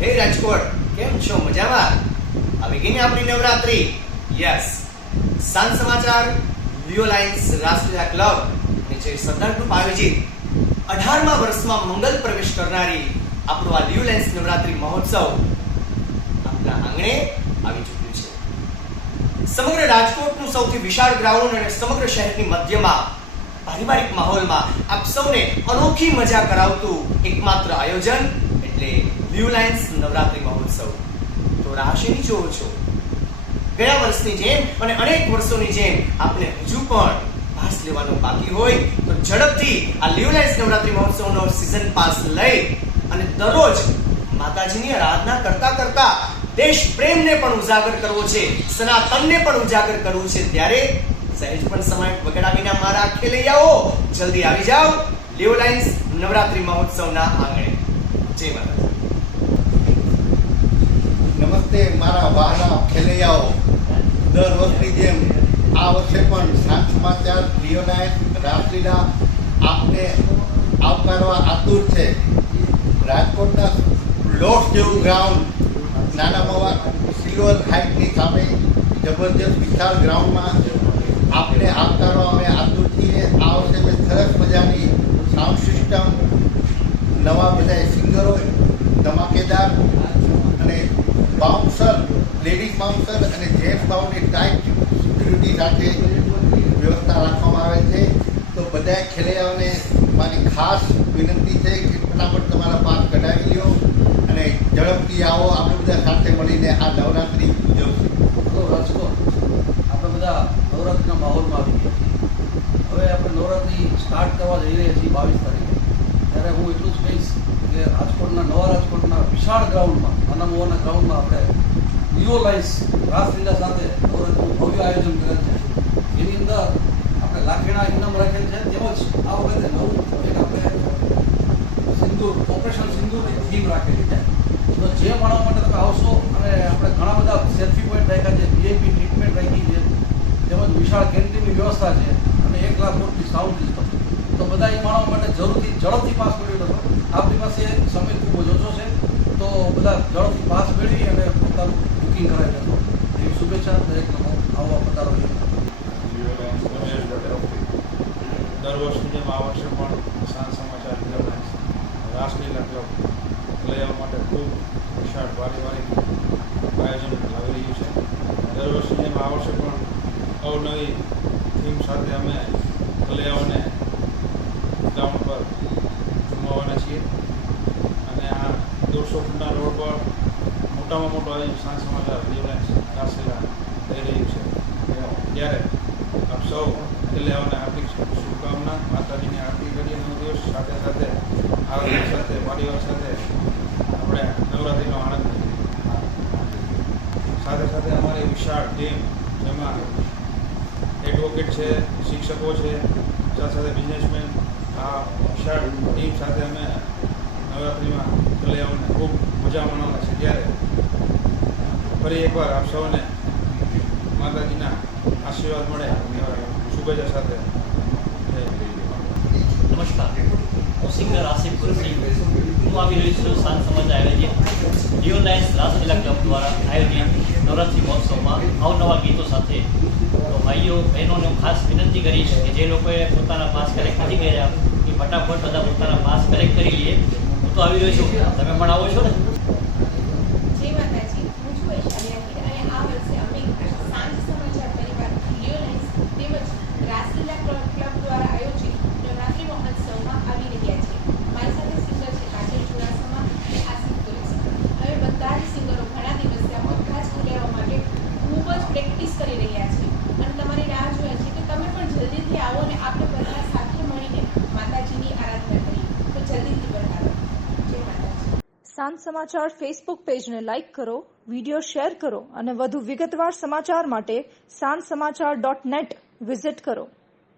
હે રાજકોટ, કેમ છો? મજામાં? આવી ગઈ ને આપણી નવરાત્રી? યસ સાંજ સમાચાર લિયો લાઇન્સ રાષ્ટ્રીય ક્લબ નીચે સરદાર ગ્રુપ આયોજિત અઢારમા વર્ષમાં મંગલ પ્રવેશ કરનારી આપણો આ લિયો લાઇન્સ નવરાત્રી મહોત્સવ આપણા આંગણે આવી ચૂક્યું છે. સમગ્ર રાજકોટનું સૌથી વિશાળ ગ્રાઉન્ડ અને સમગ્ર શહેરની મધ્યમાં પારિવારિક માહોલમાં આપ સૌને અનોખી મજા કરાવતું એકમાત્ર આયોજન એટલે લ્યુ લાઇન્સ નવરાત્રી મહોત્સવ. તો રાહ શેની જોવો છો. ગયા વર્ષની જેમ અને અનેક વર્ષોની જેમ આપણે હજુ પણ પાસ લેવાનું બાકી હોય તો ઝડપથી આ લ્યુ લાઇન્સ નવરાત્રી મહોત્સવનો સિઝન પાસ લઈ અને દરરોજ માતાજીની આરાધના કરતા કરતા દેશ પ્રેમને પણ ઉજાગર કરવો છે, સનાતનને પણ ઉજાગર કરવું છે. ત્યારે સહેજ પણ સમય બગડા વિના મારા ખેલે આવો. જલ્દી આવી જાઓ. લ્યુ લાઇન્સ નવરાત્રી મહોત્સવના આંગણે. જય માતાજી. નમસ્તે મારા વહાલા ખેલૈયાઓ દર વખતની જેમ આ વર્ષે પણ સાંજ સમાચાર રિયોનાઇટ રાસલીલા આપને આવકારવા આતુર છે. રાજકોટના લોસ જેવું ગ્રાઉન્ડ નાના મોવા સિલ્વર હાઇટની સામે જબરજસ્ત વિશાળ ગ્રાઉન્ડમાં આપને આવકારવા અમે આતુર છીએ. આ વર્ષે મેં સરસ મજાની સાઉન્ડ સિસ્ટમ નવા બધા સિંગરો, ધમાકેદાર બાઉન્સર લેડીઝ બાઉન્સર અને જેન્ટ્સ બાઉન્સની ટાઈટ સિક્યુરિટી સાથે વ્યવસ્થા રાખવામાં આવે છે. તો બધા ખેલૈયાઓને મારી ખાસ વિનંતી છે કે ફટાફટ તમારા પાક કઢાવી લો અને ઝડપથી આવો. આપણે બધા સાથે મળીને આ નવરાત્રિ ઉજવશું. રાજકોટ આપણે બધા નવરાત્રિના માહોલમાં આવી ગયા છીએ. હવે આપણે નવરાત્રિ સ્ટાર્ટ કરવા જઈ રહ્યા છીએ બાવીસ તારીખે. ત્યારે હું એટલું જ કહીશ કે રાજકોટના નવા રાજકોટના વિશાળ ગ્રાઉન્ડમાં, નાના મોવાના ગ્રાઉન્ડમાં આપણે લિયો લાઇન્સ રાસલીલા સાથે ભવ્ય આયોજન કરેલ છે. એની અંદર આપણે લાખીણા ઇનામ રાખેલ છે, તેમજ આ વખતે નવું એક આપણે સિંદૂર, ઓપરેશન સિંદૂરની થીમ રાખેલી છે. તો જે માણવા માટે તમે આવશો અને આપણે ઘણા બધા સેલ્ફી પોઈન્ટ રાખ્યા છે વીઆઈપી ટ્રીટમેન્ટ રાખી છે, તેમજ વિશાળ કેન્ટીનની વ્યવસ્થા છે, અને એક લાખ રૂપિયા સાઉન્ડ સિસ્ટમ તો બધા એ માણવા માટે જરૂરથી ઝડપથી પાસ મેળવી લેશો આપણી પાસે સમય ખૂબ જ ઓછો છે તો બધા ઝડપથી પાસ મેળવી અને પોતાનું બુકિંગ કરાવી લેશો એવી શુભેચ્છા દરેકને આવવા પધારો દર વર્ષની જેમ આ વર્ષે પણ સાંજ સમાચાર રિઝલ્ટ રાષ્ટ્રીય ક્લબ આવવા માટે ખૂબ વિશાળ પારિવારિક આયોજન લાવી રહ્યું છે. દર વર્ષની જેમ આ વર્ષે પણ અવનવી થીમ સાથે અમે આયોજન સાંજ સમાચાર રિલાયન્સ રાસલીલા થઈ રહ્યું છે. ત્યારે આપ સૌ અમને હાર્દિક શુભકામના. માતાજીની આરતી કરીએ નવ દિવસ, સાથે સાથે આરોગ્ય સાથે, પરિવાર સાથે. આપણે નવરાત્રિનો આનંદ. સાથે સાથે અમારી વિશાળ ટીમ, જેમાં એડવોકેટ છે, શિક્ષકો છે, સાથે સાથે બિઝનેસમેન આ વિશાળ ટીમ સાથે અમે નવરાત્રિમાં કલ્યાણને ખૂબ મજા માણવાના છે ત્યારે ફરી એકવાર આપ સૌને માતાજીના આશીર્વાદ મળે શુભેચ્છા સાથે નમસ્કાર. હું સિંગર આસિફ ગુરસિંહ હું આવી રહ્યો છું. સાંજ સમાચાર આયોજિત લિયો લાઇન્સ રાસલીલા ક્લબ દ્વારા આયોજિત નવરાત્રિ મહોત્સવમાં અવનવા ગીતો સાથે. તો ભાઈઓ, બહેનોને હું ખાસ વિનંતી કરીશ કે જે લોકોએ પોતાના પાસ કલેક્ટ નથી કર્યા, એ ફટાફટ બધા પોતાના પાસ કલેક્ટ કરી લઈએ હું તો આવી રહ્યો છું. તમે પણ આવો છો ને જય માતાજી હું છું વૈશાલી આહિર અને આ વર્ષે અમે સાંજ સમાચાર પરિવાર લિયો લાઇન્સ તેમજ રાસલીલા ક્લબ ક્લબ દ્વારા આયોજિત નવરાત્રિ મહોત્સવમાં આવી રહ્યા છીએ મારી સાથે સિંગર છે કાજલ ચુડાસમા અને આસિફ કુરેશી હવે બધા જ સિંગરો ઘણા દિવસથી આ બધા જ લેવા માટે ખૂબ જ પ્રેક્ટિસ કરી રહ્યા છે અને તમારી રાહ જોઈએ છે કે તમે જલ્દીથી આવો અને આપણે બધા સાથે મળીને માતાજીની આરાધના કરીએ. તો જલ્દીથી સાંજ સમાચાર ફેસબુક પેજને લાઇક કરો વિડિયો શેર કરો અને વધુ વિગતવાર સમાચાર માટે સાંજ સમાચાર ડોટ નેટ વિઝિટ કરો.